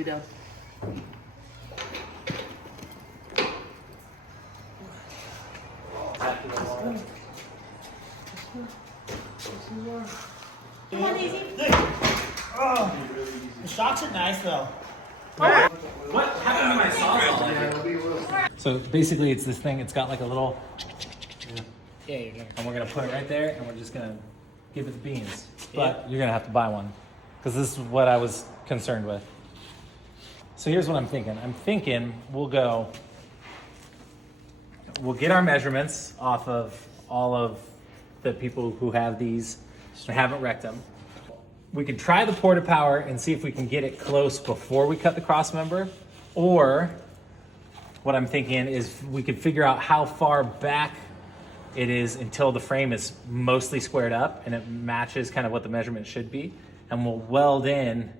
Lay down. Oh, the shocks are nice though. What happened to my sauce? So basically it's this thing, it's got like a little, Yeah, you're done. and we're gonna put it right there and we're just gonna give it the beans. But you're gonna have to buy one because this is what I was concerned with. So here's what I'm thinking. I'm thinking we'll get our measurements off of all of the people who have these and haven't wrecked them. We could try the porta power and see if we can get it close before we cut the cross member, or what I'm thinking is we could figure out how far back it is until the frame is mostly squared up and it matches kind of what the measurement should be, and we'll weld in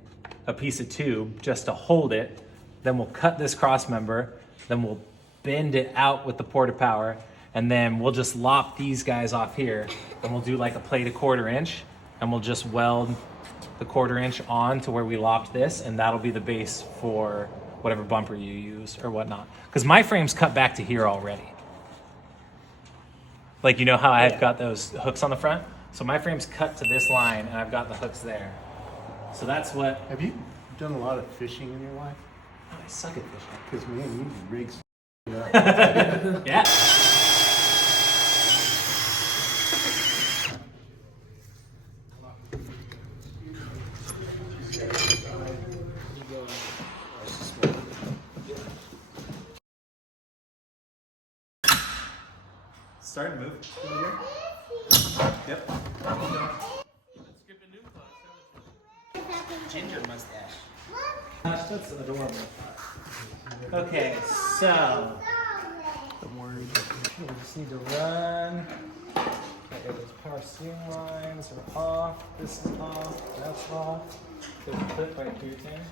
a piece of tube just to hold it. Then we'll cut this cross member, then we'll bend it out with the porta power, and then we'll just lop these guys off here, and we'll do like a plate 1/4 inch, and we'll just weld the 1/4 inch on to where we lopped this, and that'll be the base for whatever bumper you use or whatnot. Because my frame's cut back to here already. Like, you know how I've got those hooks on the front? So my frame's cut to this line, and I've got the hooks there. So that's what... Have you done a lot of fishing in your life? Oh, I suck at fishing. Because, man, you rig up. Yeah. Starting to move. Yep. Ginger mustache. That's adorable. Okay, so we just need to run. Okay, those power steering lines are off. This is off. That's off. There's a clip right here, Tim.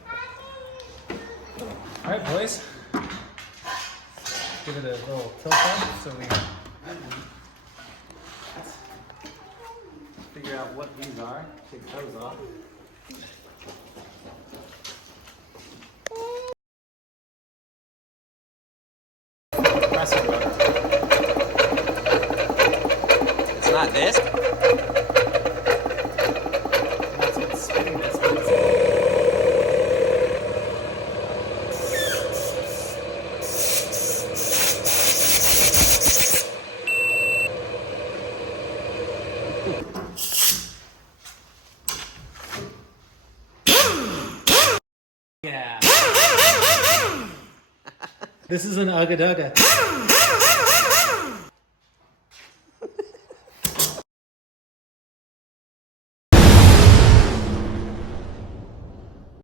All right, boys. Give it a little tilt up so we figure out what these are. Take those off. It's not this. That's what's spinning this. Yeah. This is an ugga dugga.